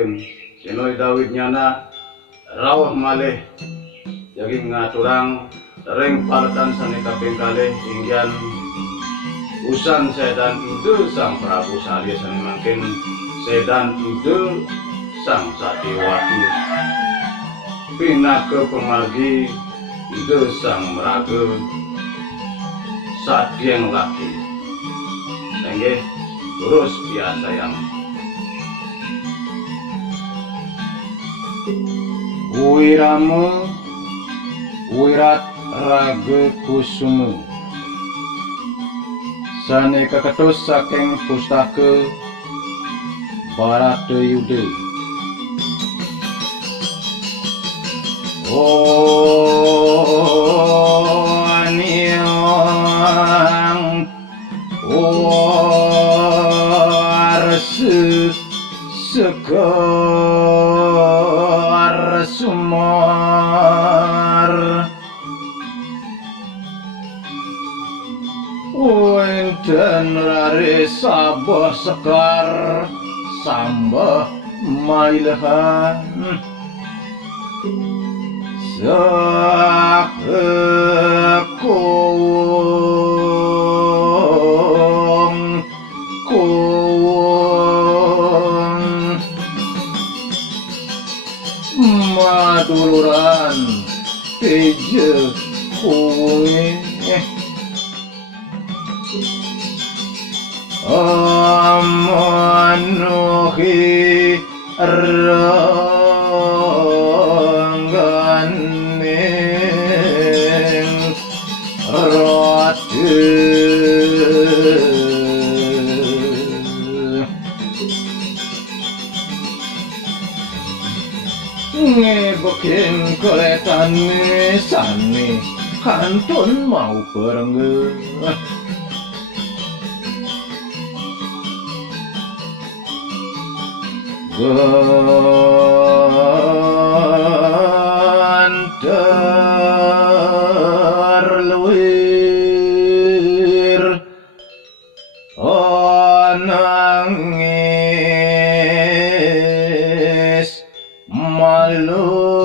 hakim seno Ida Widnyana rawuh malih jadi ngaturang ring palatan sani kaping kalih inggian usan sedan idul sang Prabhu Salya sani mangkin sedan idul sang Satiwati pinaka pemargi idul sang meraga sadyeng laki nggih terus biasa yang Wirama wirat raga kusuma sane keketus saking pustaka Barata Yuda. Niang warse sekar sumar wenten rare sabah sekar sambah mailahan sakekong kong maduluran teje kungi amanuhi rangganing roti ngebekin koletan sani kantun mau perengge gantar luwir nangis maluk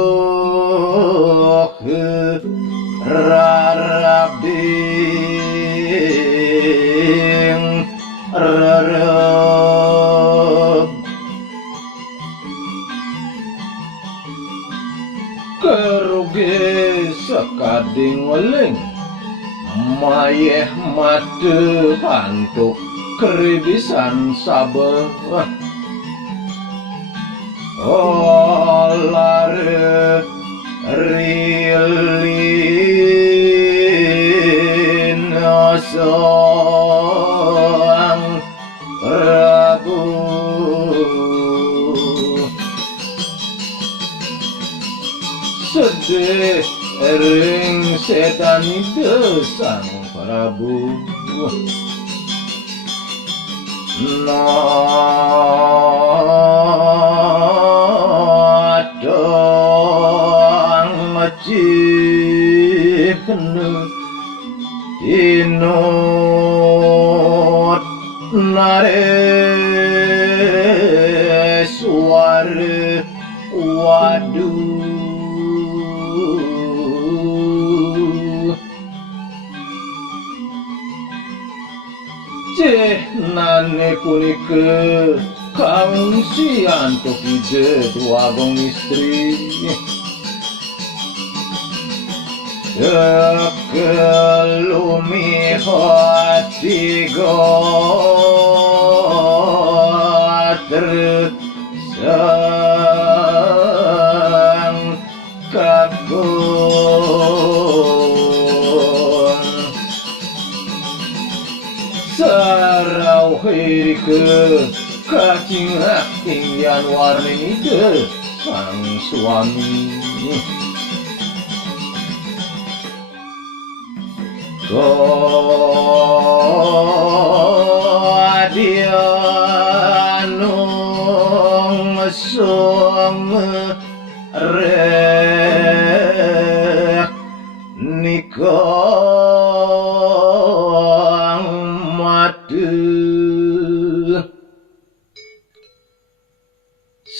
rarabing rarab kerugi sekading weling mayeh mate hantuk keribisan sabar olare rilin sang Prabhu sedih ring setan ide sang Prabhu nadang macikne inut nare suara waduh nane punika kaungsi antuk ide dua gong istri kelumi hati goter sang kakung sarau hirike kacing ingyan warni ide sang suami Adianung song rek nikang mati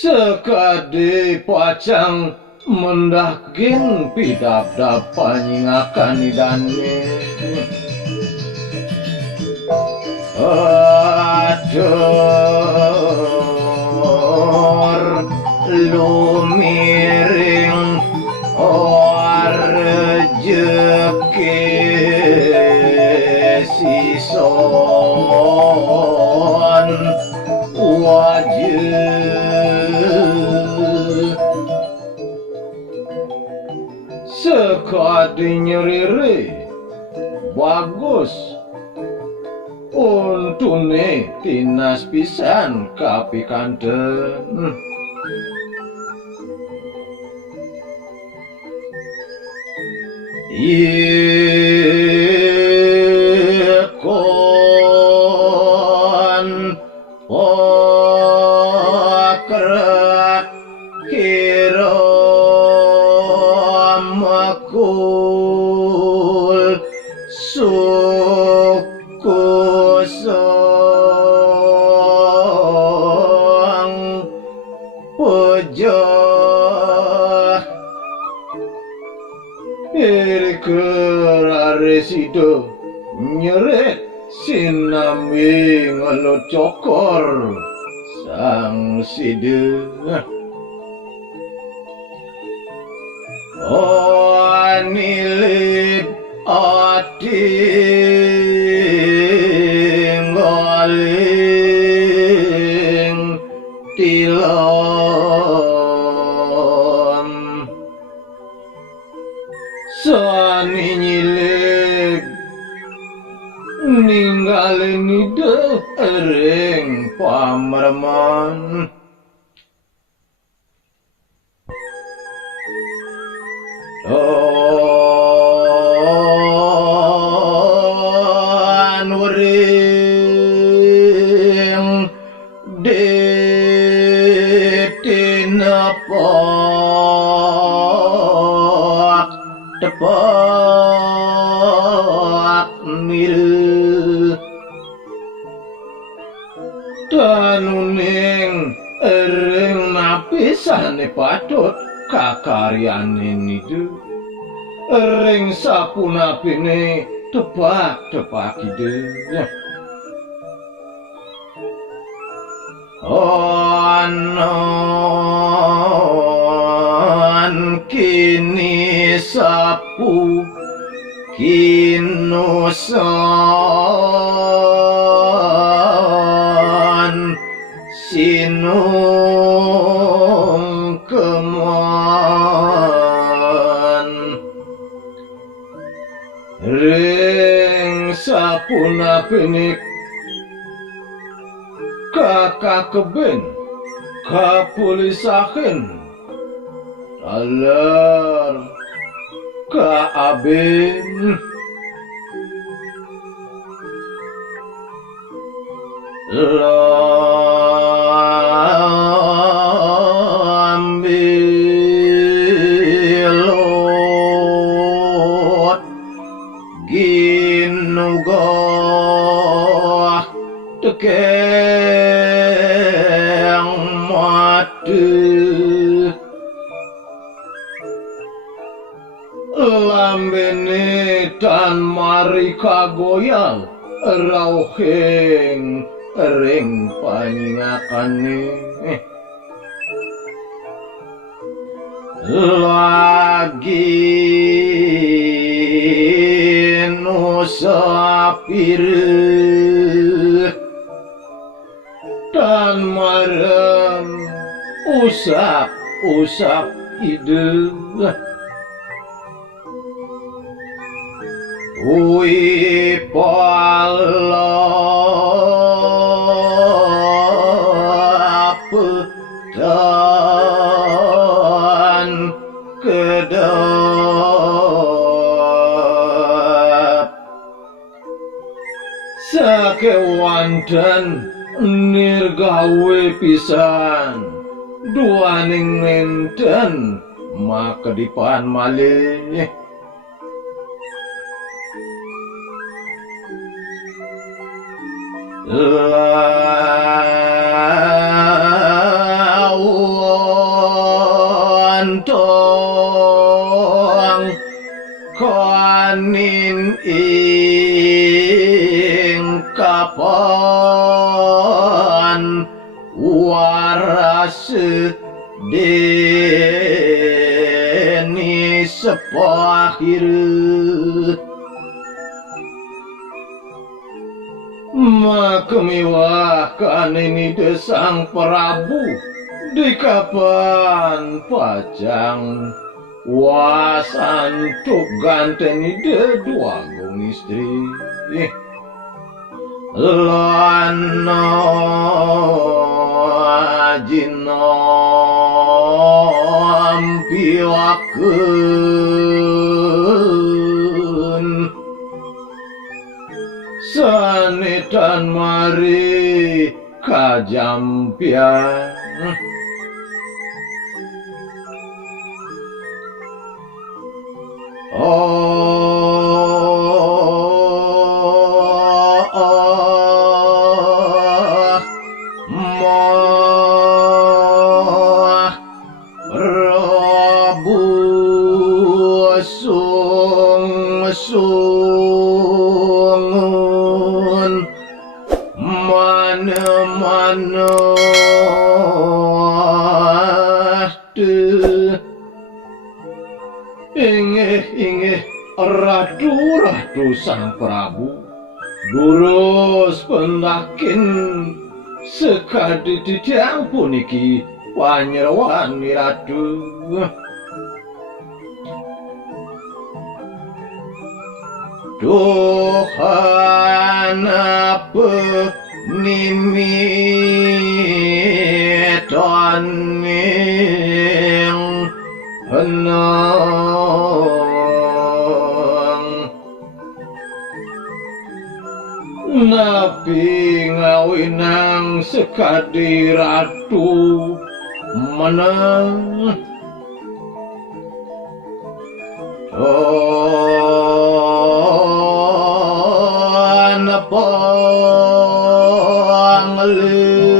sekade pacang mendaging pidap-dap panyingakan idane atur lumiring rejeki sison wajib sekadi nyeriri bagus untune tinas pisan kapikanten Yekon pakrak kiramakul sukusang pejah Resido nyeret sinami ngelo cokor sang side nilip ati ngaling tilom sani nyilip ninggalin ide ring pamerman nuring ditinapak tepak miru tanuning ring napisane patut kakaryanin itu ring sapunapine tepak ide anon kini sapu kinusan sinung keman ring sapunapine kakak keben kapulisahin alar kaaben lambilot ginugah tekeng mati lambene tan mari kagoyang rauhing ring panyingakane lagi nusapir dan marem usap ide ui palap dan kedap sakewanten nirgawe pisan duaning menten makedipan malih Allah gantong kanin ing kapan waras deni sepahir makemiwahkan ini desang Prabhu di kapan pajang wasan tuk ganteni de dua gong istri lano jinom piwakun sanitan mari kajampian sungun mana-mana ingeh ratu sang Prabhu durus pendakin sekadi didang puniki panyerwani ratu Tuhan apa nimitan yang henang napi ngawinang sekadi ratu menang pangling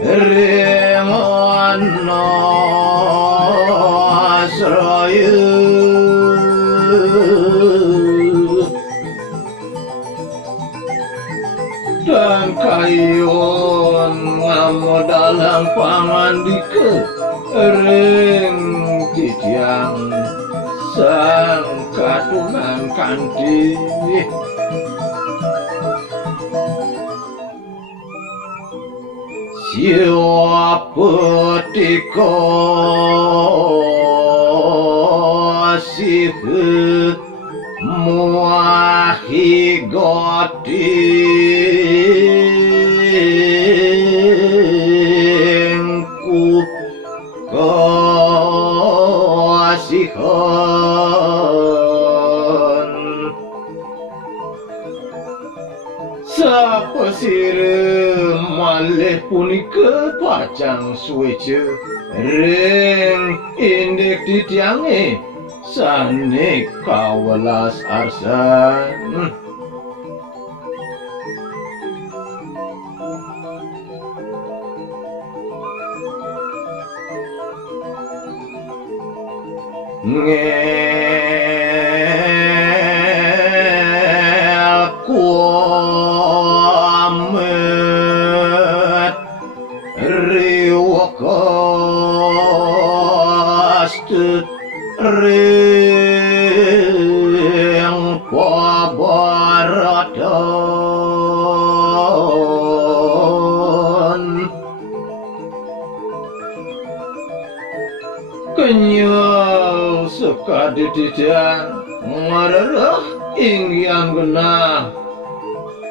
ringan nasraya dan kayun ngamodalang pangandika ring titiang sang katungan kanti siapa tiko sih muahi gotingku kasihan sapasir malih punika pacang suweje ring indek ditiange sanik kawelas arsan kuamet riwakast ring pabaratan kenyal sekadi tidak ngarah ingyan genah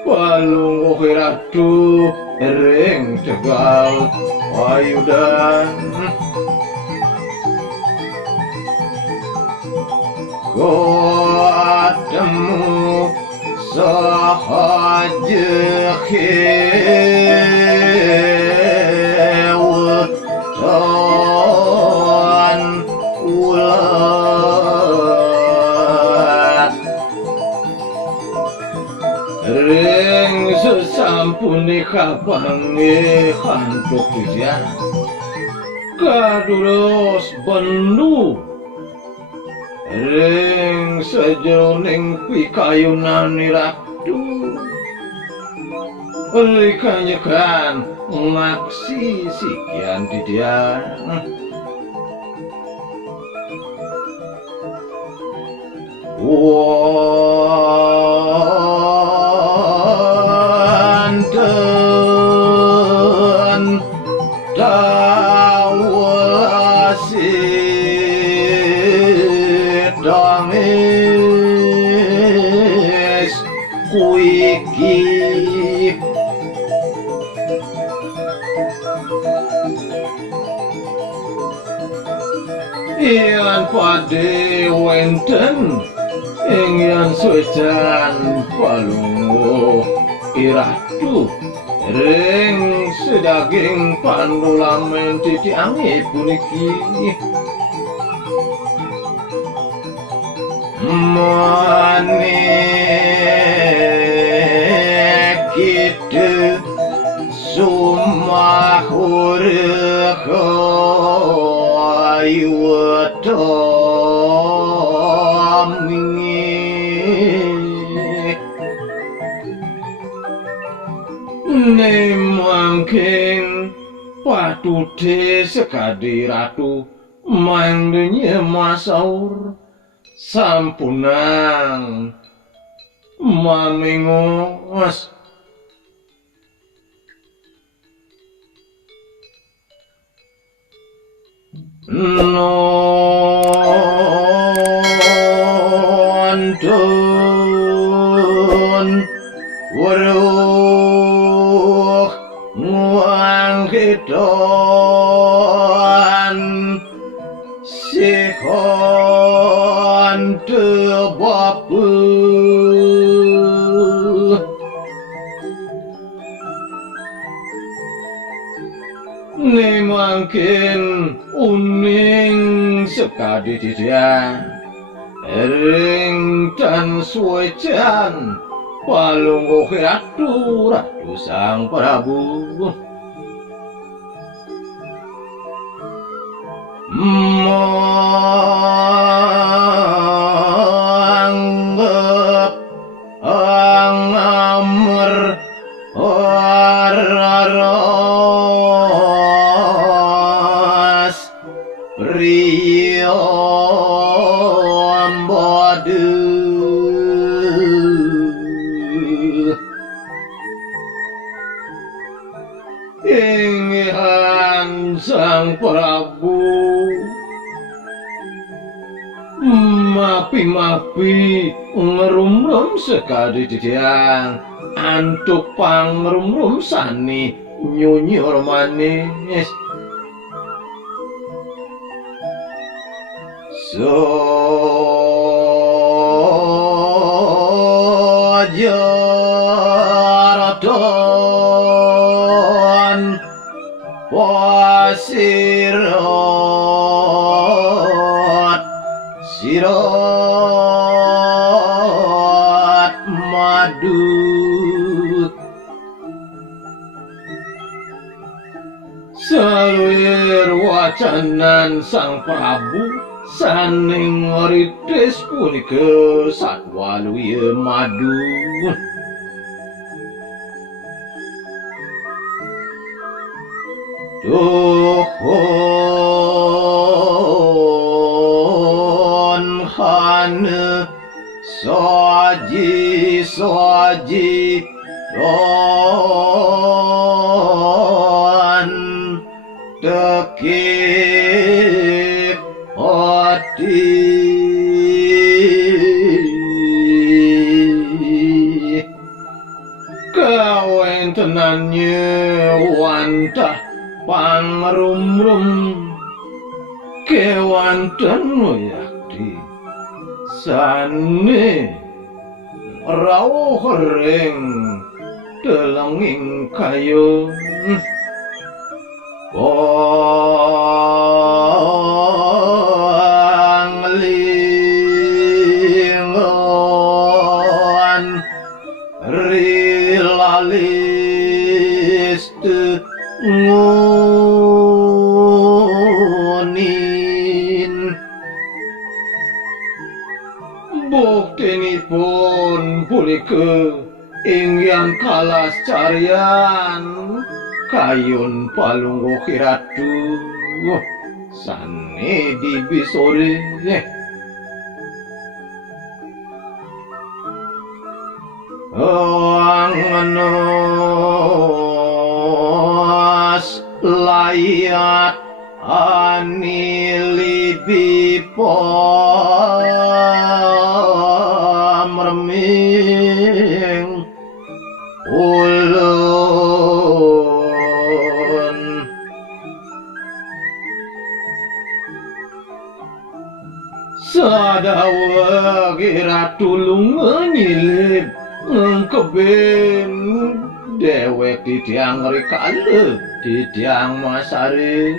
palung ratu ring tegal ayudan Kotemu sahaja kewutan ulat ring sesampune kapange hantuk dia kaduros bendu ring sajroning pikayunan ratu rikanyekan ngaksi sikian didian wonten dawasi dangis kuiki Ian pade wenten ingyan suecan palungo iratu ring sedaging pandulamen titiangi puniki manik kita sumahur mangking patude sekadi ratu mangdenye masaur sampunang mamingos nonton waruh nguang hidan sihon tebapu ni mungkin uning sekadi dia ring dan suecan palunggo ratu sang Prabhu manggap angamur araras priya ambadu inghan sang Prabhu mapi-mapi ngerumrum sekadi didiang antuk pangrumrum sani nyunyur manis sojaradon sirat madu saluir wacanan sang Prabhu saning ngeritis punika satwaluya madu Tuhun hana saji don tekip hati kawentenannya wantah pangrumrum kewanten yakti sane rawuh ring telenging kayu panglingon rilalis ke ingyan kalas carian kayun palunggo kiratu sane dibisore anganos layat anilibi pamreming ulun sadawa kira tulung ngilip ngkeben dewek didiang rikale didiang masare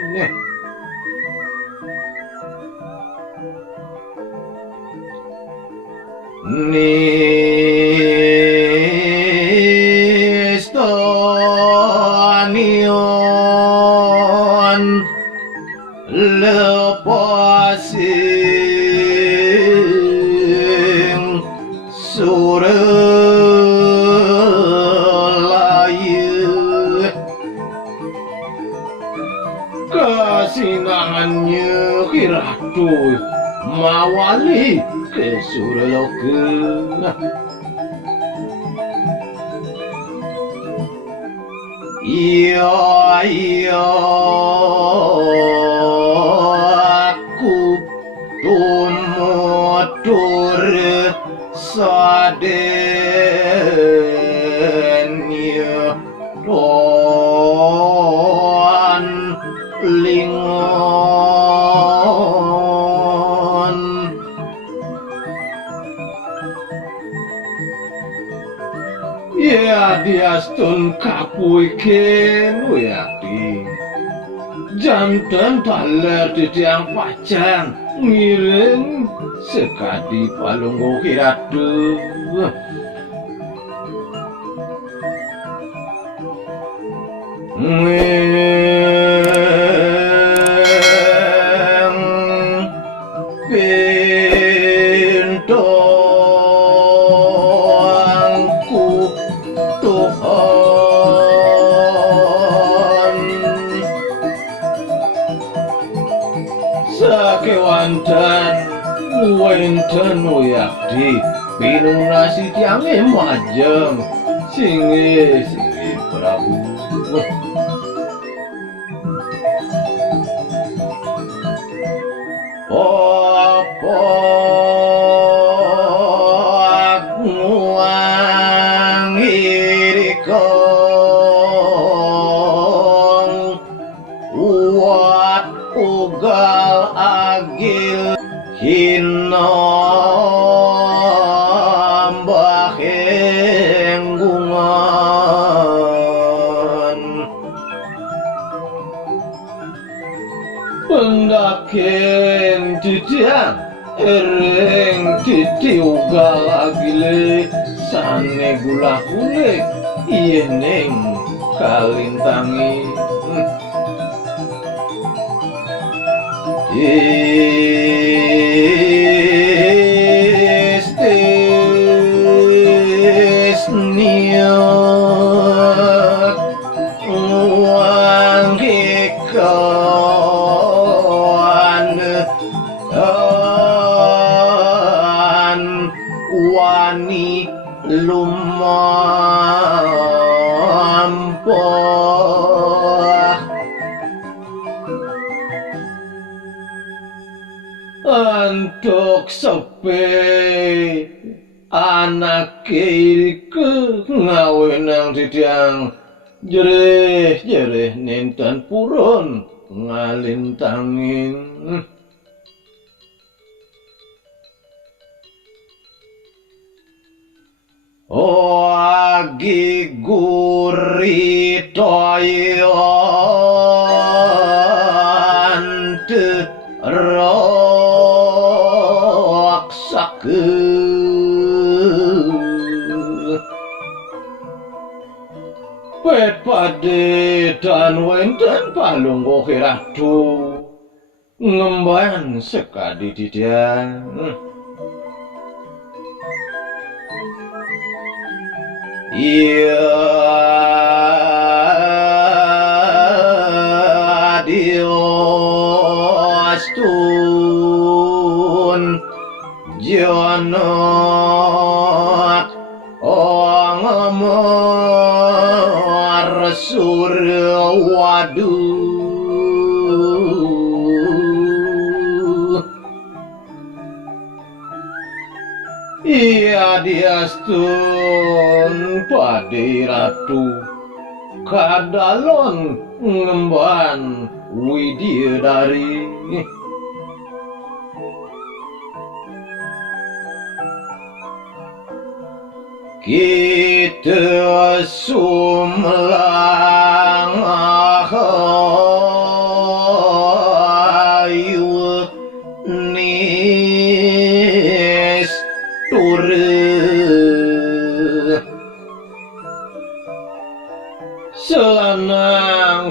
nistanion lepasing surelayu kasinangannya kiratu mawali ke suraloka iya aku tumutur sadenya doan lingon ya diastun kapuiken yakti jantan taler didiang pacang ngiring sekadi palunggo kiratu pintoangku Tuhan sakewantan wenten yakti pinunasi tiange majeng singe Prabhu apa nguangirikong uat ugal agil hinambahenggungan pendaken didiang ereng titi ugal agile sane gula kulik ieneng kalintangi niat wangkikan dan wani lumampah untuk sepe anak ke ngawenang didiang jereh nintan purun ngalintangin agi guritoyan te raksakeun pet pade dan wenten palunggo kiratu ngemban sekadi didiang diostun janat ongamar surwadu iya diastun pade ratu kadalon ngemban wididari kita sumlang ahayu nis ture selanang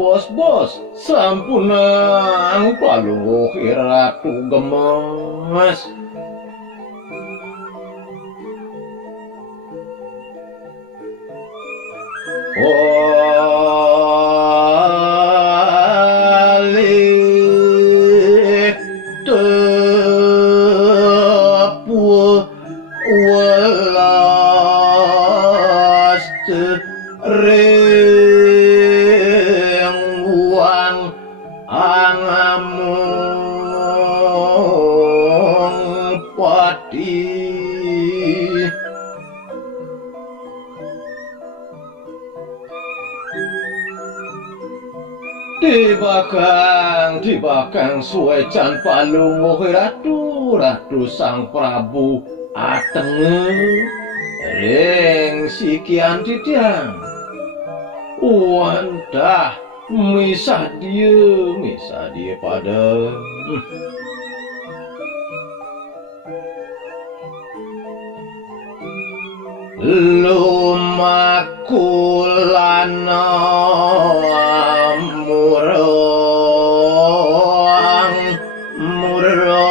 bos sampunang palungguh ratu gemas oleh tepu welas rengguang angamung pati dibakang suecan palungguh ratu sang Prabhu ateng ring sikian titiang wantah misah dia pada lumakulana murang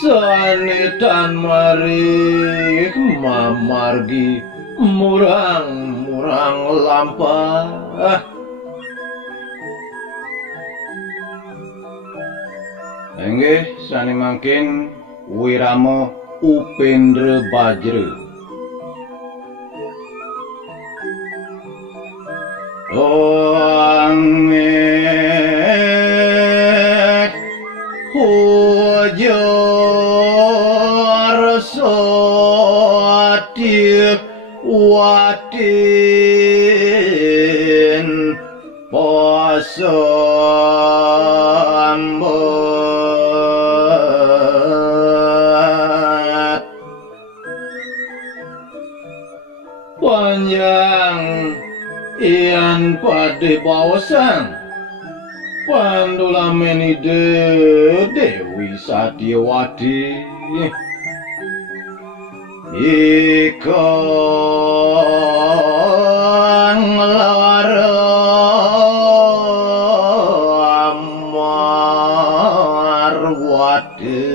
sanitan marik mamargi murang lampah enggih sani mangkin Wirama Upendra Bajra Ongek hujar sotik watin pasambat panjang ian pade bawasan pandulamen Dewi Satyawati ikang lara amarwati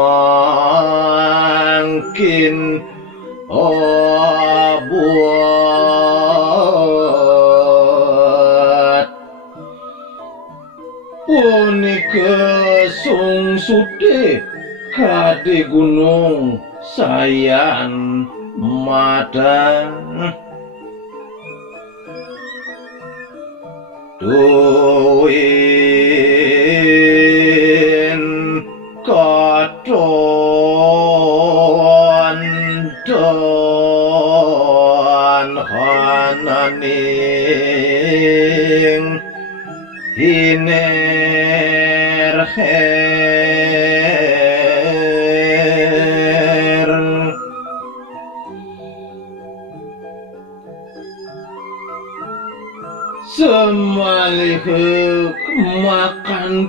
mangkin buat punika sungsute kade gunung sayan madang tuwin katon dan hananing hiner semalih makan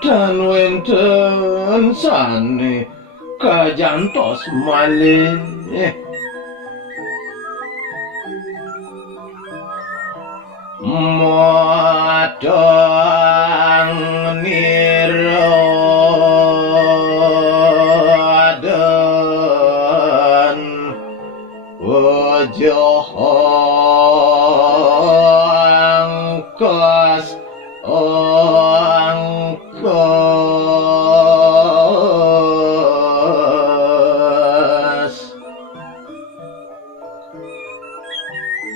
dan wenten sane kajantos malih madang ongkos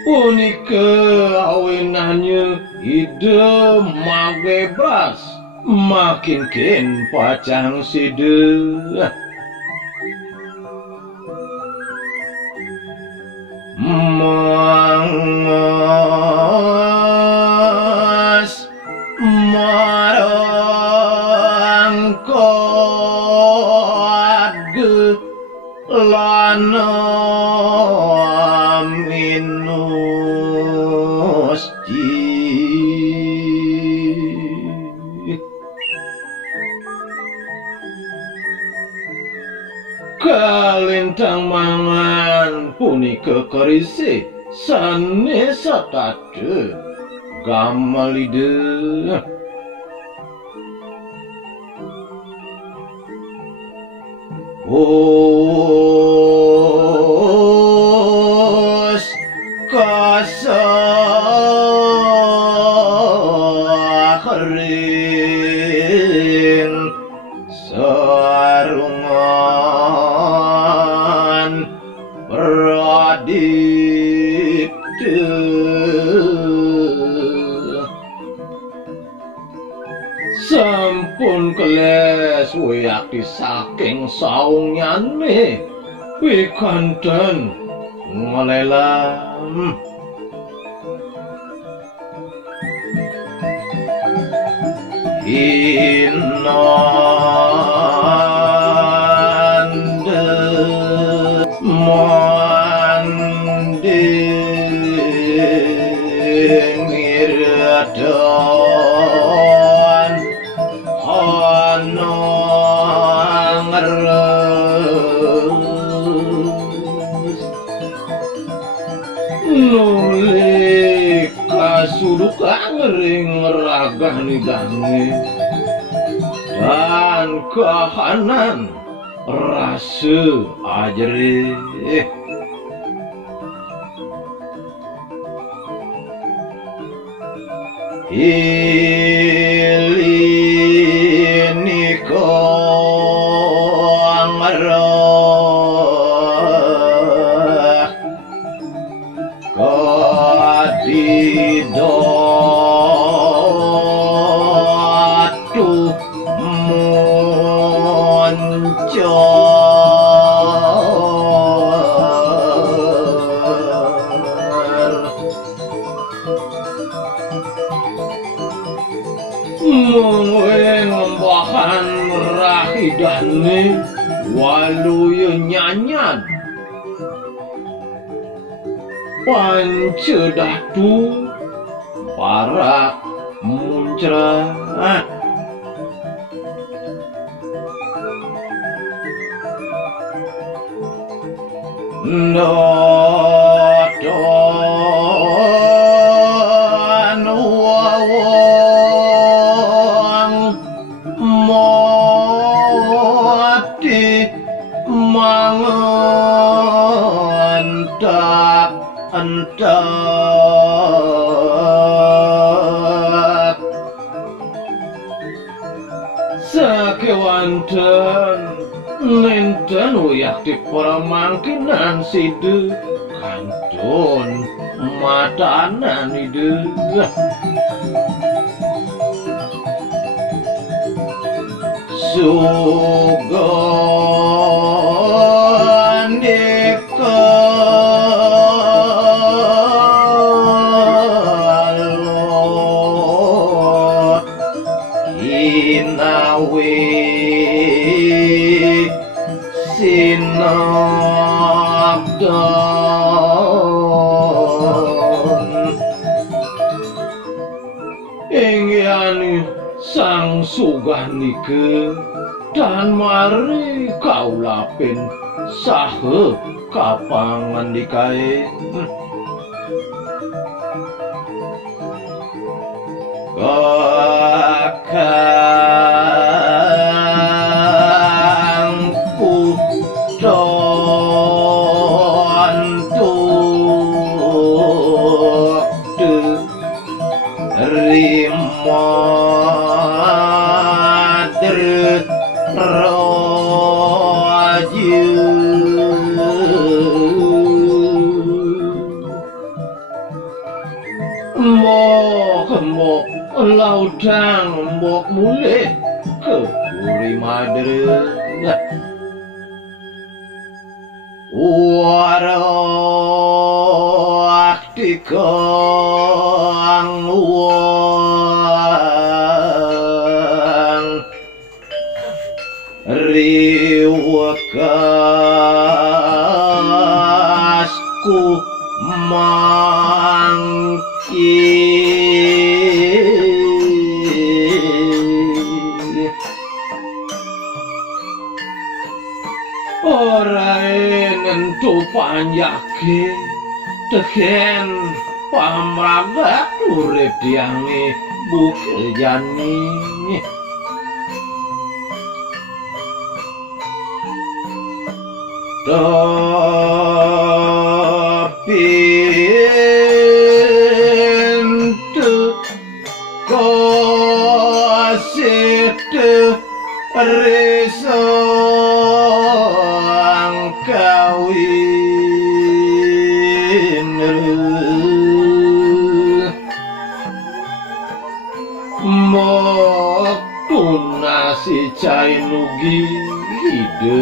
punika awenannya ide magebras makin ken pacang side mangos marangkot ge lana kalintang mangan punika kerisih sanes satade gamalide os kasahring sarungan pradipte sampun keles wiyakti saking saungyane pikanten ngelelam inande mande ngiradon ana ngeres nuli kasuduk ngering ragah nidange dan kahanan rasa ajerih ilini kongrah kadidatu muncul bahan rahidane waluya nyanyan pancedatu parak muncrat nodon wawang mati mangentak-entak sakewanten nenten wiyakti pramangkinan side kantun matanan ide sugandika hinawi sinagdan ingyan sang suganike dan mari kaulapin sahe kapangan dikae kakang putontu sedang mbok mulih ke puri madre warak dikang wang riwakasku mangki ora entu panjake tegen pamraga urip diange bukejani tapi entu kosite resang kawin mok tunasi cai nugi hide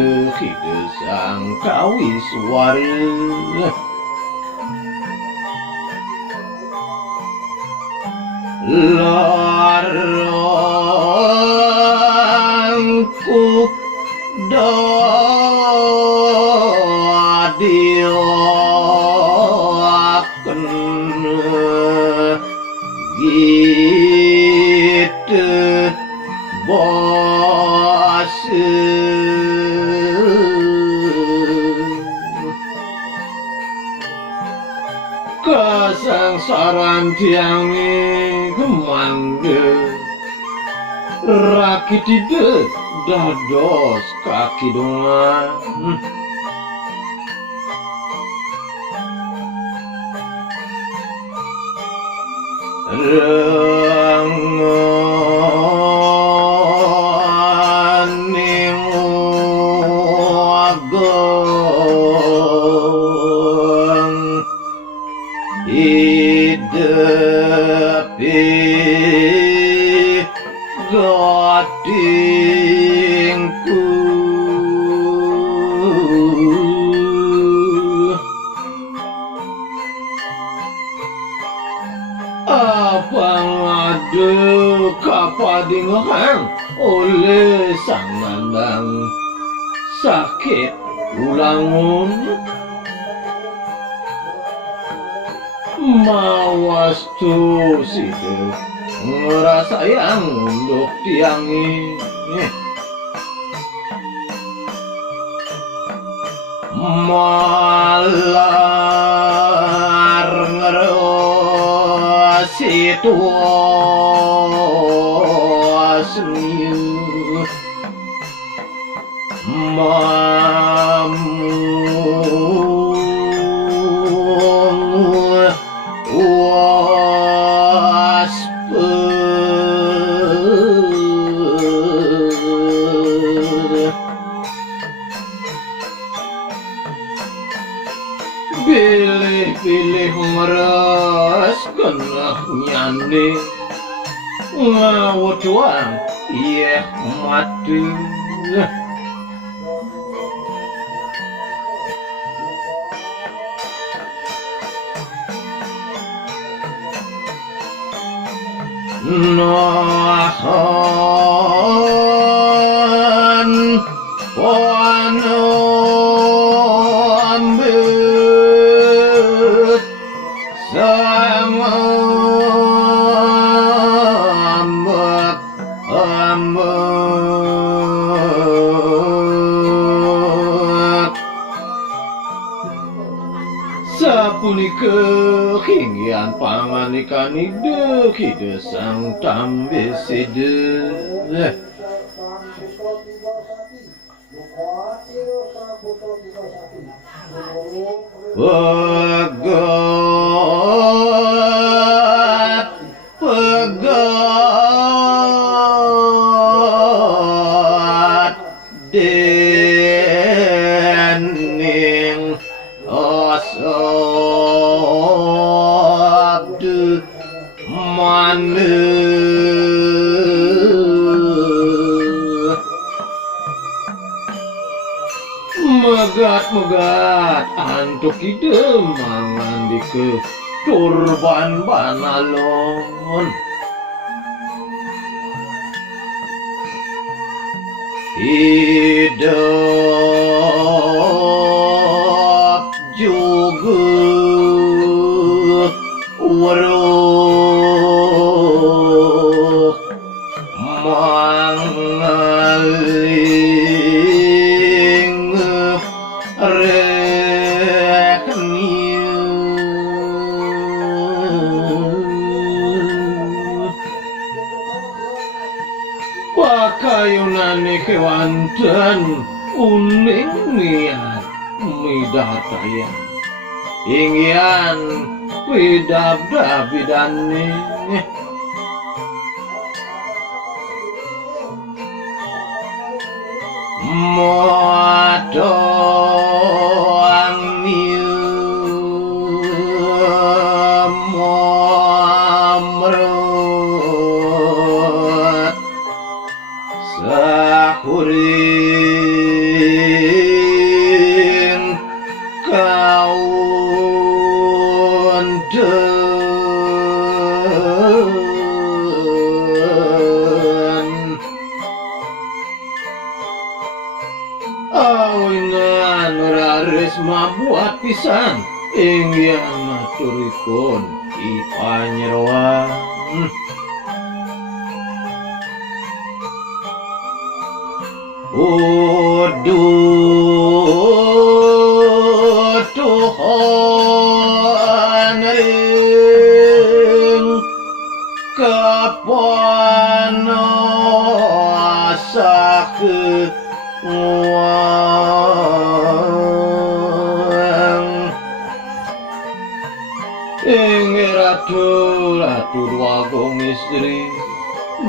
sang kawiswara larangku dadiaken gitu bose kasangsaran tiange gemande rakitide dados kaki dongan renganing ageng hidepi gadingku abang ade kapadingan oleh sang mandang sakit ulangun mawas tu sida ngerasayang untuk tiangi malar ngerasi tua seni pilih-pilih meres kena nyane ngawut doang iya mati nahan wanambet sama ambek sapunika kinggian panganikan ide sang tambe sede pegat dening asabdu mane megat antuk ide mangan di ke turban banalon. Hidup juga waruh mangaling reknya pakayunane kewanten uning niat midataya ingyan pidabdabidane modoang momrut sakuring kaunten awinan raris mabuat pisan ingyan maturipun ipanyerwan Tuhan ring kapanasa keuang ing ratu dwagong istri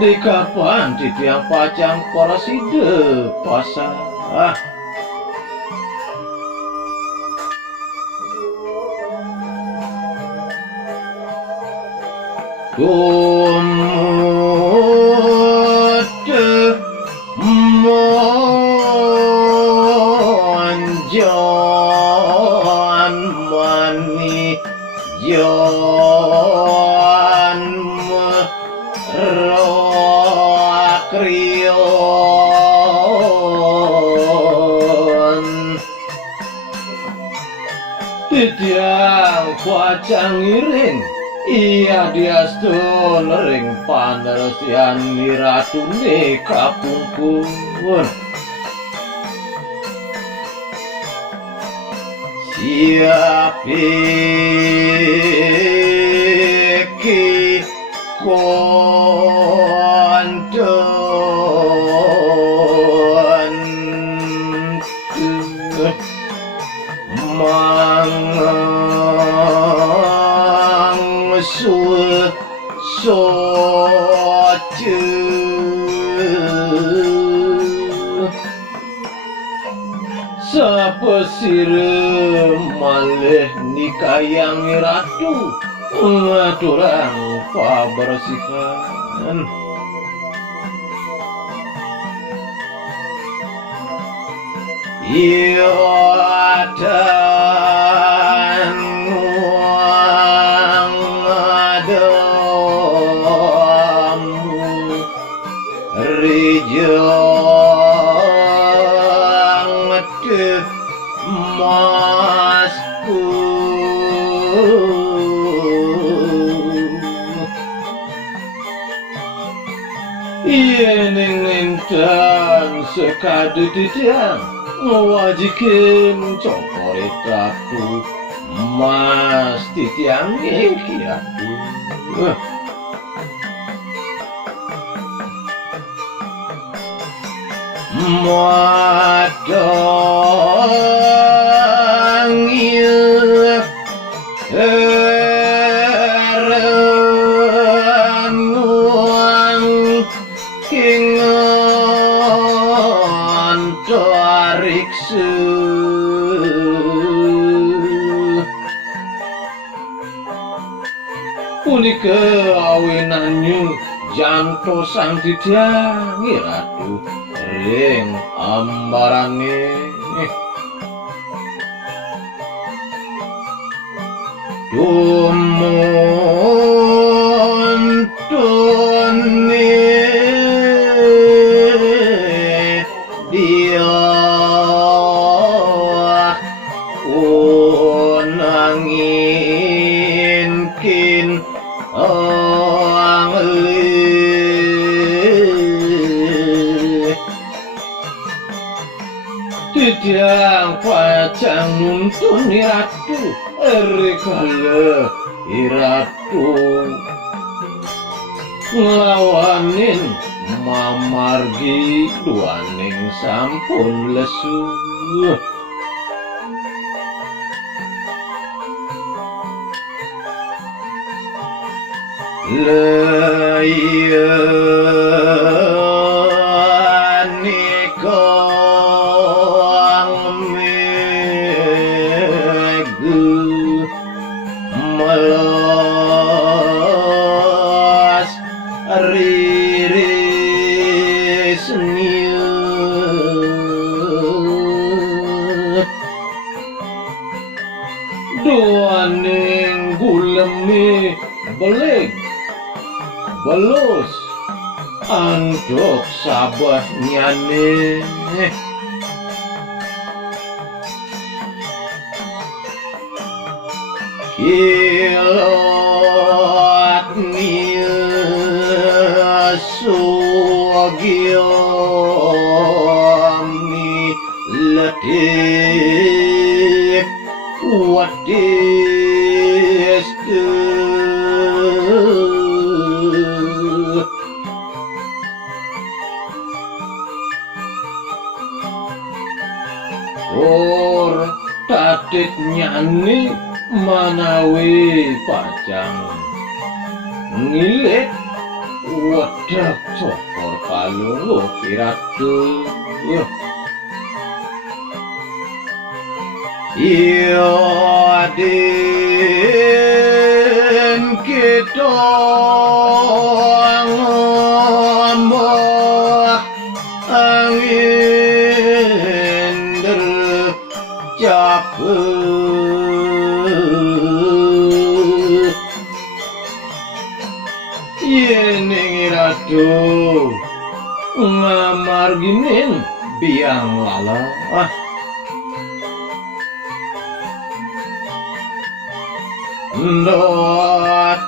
di kapan titiang pacang para side pasah tumut monjon mani jon merokrion titiang pacang iring iya diastun ring panersian ratune kapungkur siap iki kontun mang soce sapesir malih nikayang ratu ngaturang pabersihan dan ngadamu rijang te masku yen enten sekadu titiang ngawajikin cokorit ratu mas titiang iki ratu madang erenguang kingan tarikse punika awinannya janto sang titiang ratu ring ambarane tumuntuni dia unanginkin Tidang pacang nuntun iratu erikala iratu nglawanin mamargi duaning sampun lesu melos ririsnya duaning gulemi beleg belus andok sabah nyane kilot nia sugiomi letih wadis or tatit nyani manawi pacang ngilit wadah cokor kalungu kiratu iyo adin kita ngomong angin tercapai yening ratu ngamarginin biang lala Dodon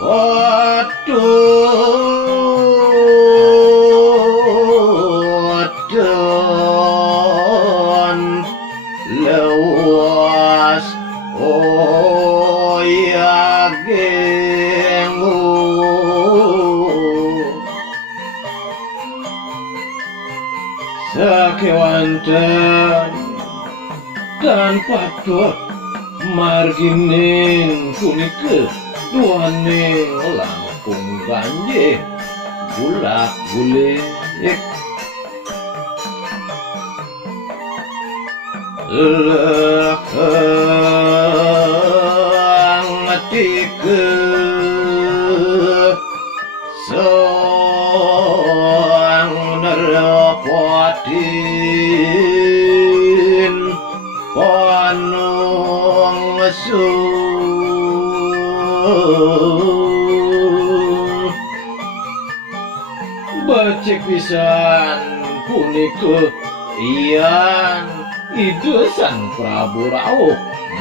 Dodon lewas oyagemu sakewanten dan patut margining punika duane langkung ganje gula gule ngatike sang nerapatin panung ngesung becek pisan punika iyan itu sang Prabhu rawuh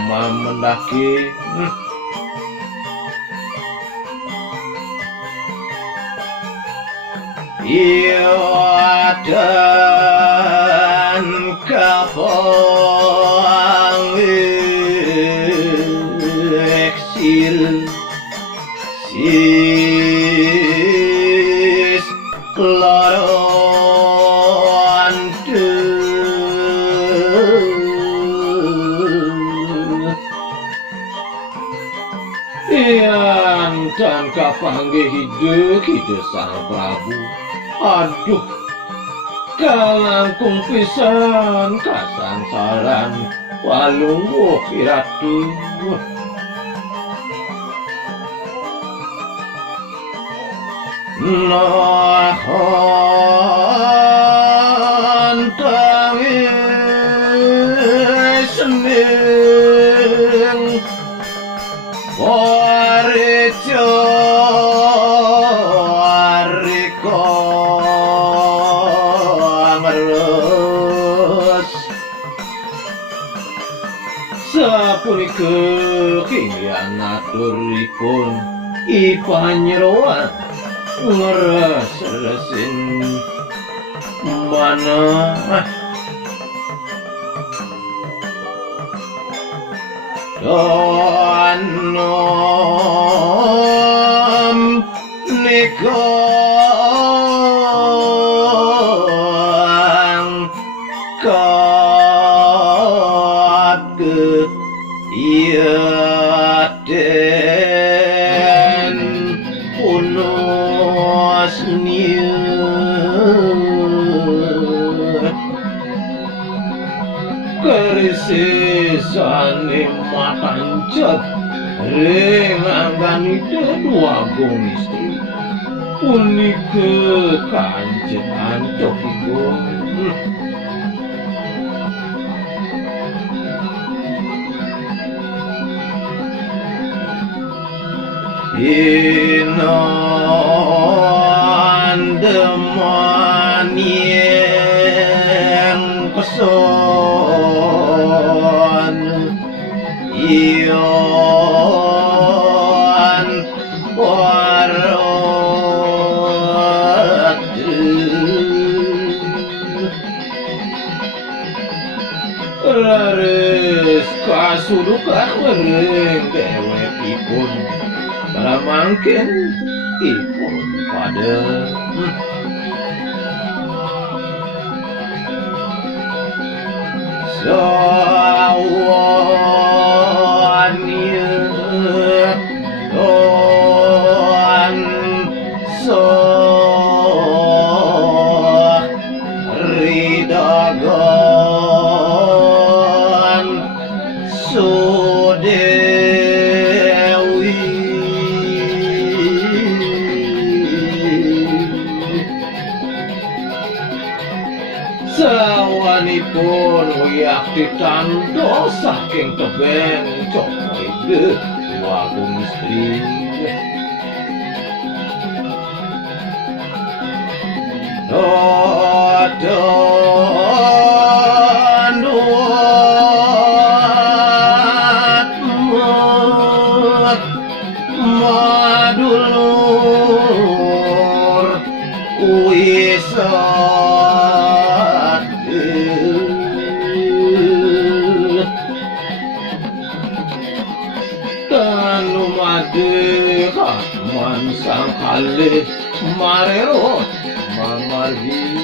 mamendaki dan kapang eksil sis kloron iyan dan kapanggih hidup sang Prabhu aduh kalangkung pisan kasangsaran walungguh iratu nahan tangis seni Sapunika kengyan aturipun ipanyeroan ngeres-resin manah danom nikang kadge iaden punosnya kerisisane matanjat renganganite dua gong istri punike kanjet antok igong Inandeman yang keson ion warat laris kasudukan wereng dewekipun mangkin ipun pada sawanya don so ridagon sude sawanipun wiyak ditandha saking tebeng cokoide wagung istri madulur wisa mansang kali marero mamargi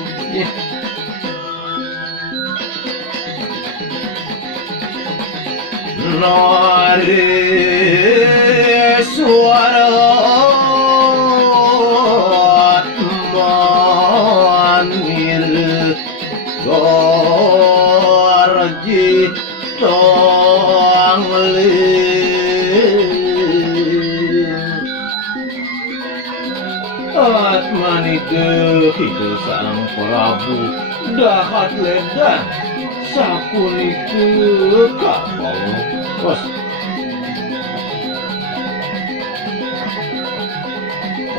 nari suara manir gorji tongli Atmanide hidup sang Prabhu dahat ledan sapunike kapos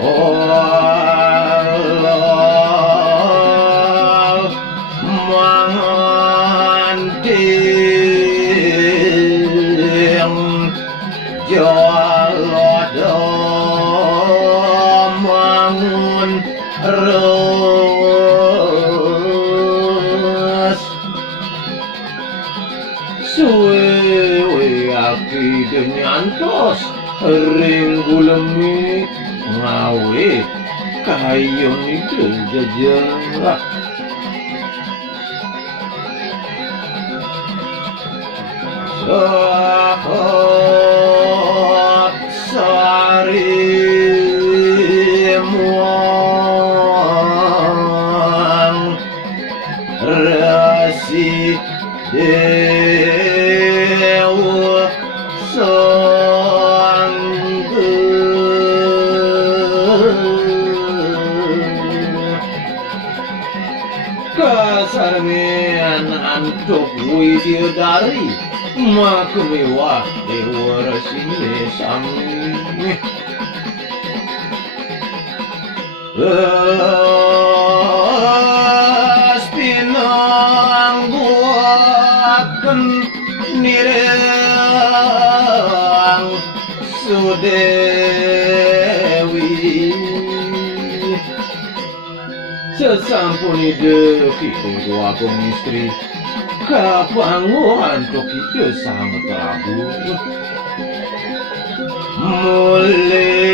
Allah manganting jalada ros suwe aki denyantos ring gulemi ngawe kayon itu jajah sahat sari rasi dewa sangge kasarmian antuk wididari makmewah dewa rasine sangge Pinangguaken nire Sudewi sesampun ide kita dua gong istri kapanguhan tok ide sang Prabhu mulai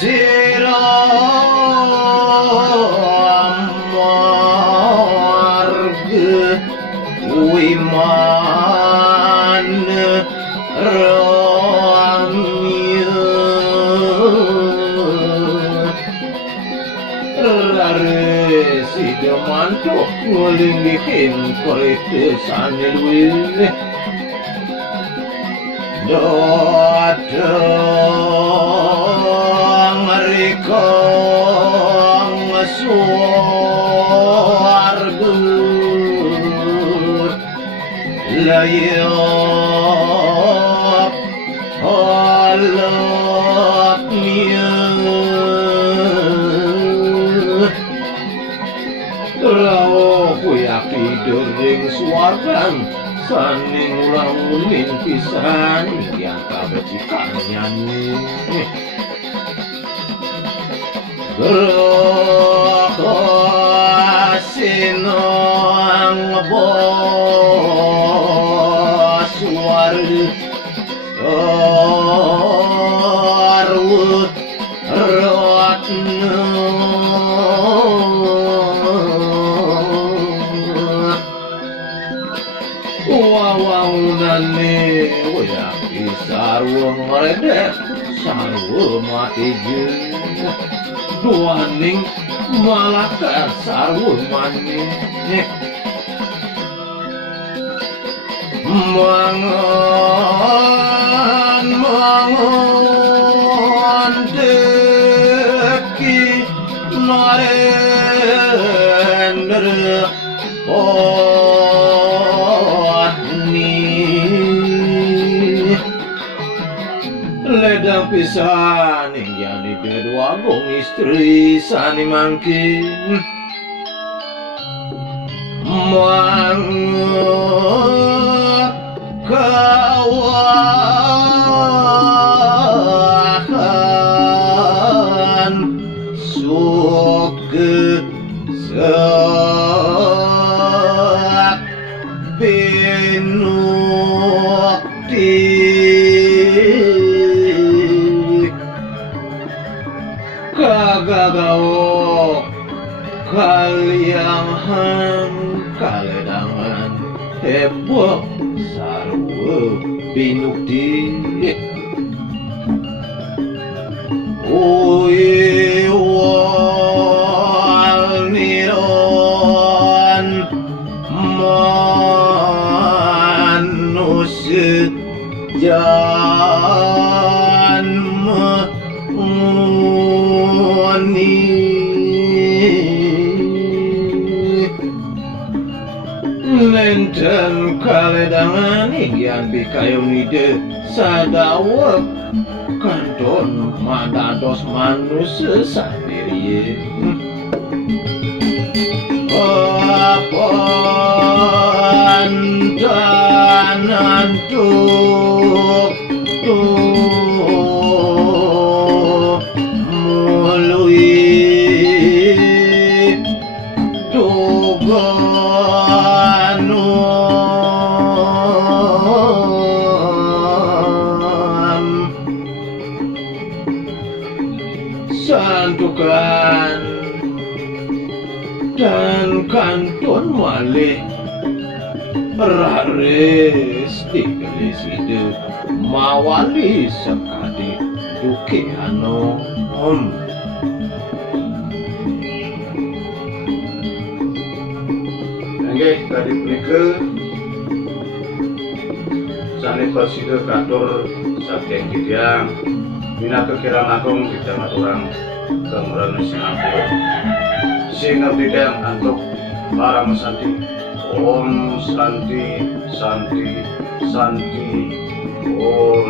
siramarga wiman ramya rare sidamanto ngulingin korete sanelwe datang mereka ngesuarga layap alapnya rao kuyaki dering suargan saning ulang ulin pisan yang kabecikan nyanyi gerak sinang bos suara arwut ratna wawangunane wayaki sarwa meredek sarwa Matinya duaning malakar sarwa maning mangan deki narendra ledang pisan yang kedua gong istri sani mangkin kawahan suke sak pinukti kagagaw kaliangan kaledangan heboh sarwa binukti wal niron manusia janma lenten kaledangan yang bikayunide sadawak kanton madados manusia sendiri pandanan tuh santukan dan kanton malih rares tinggalis ide mawali sekadi duke anom Nggih, tadi punika sane presida kantor saking Kidiang Minatu Kirang Agung Kidamat Orang Kemuran Singapura sing bidang untuk para mesanti Om Santi Santi Santi Om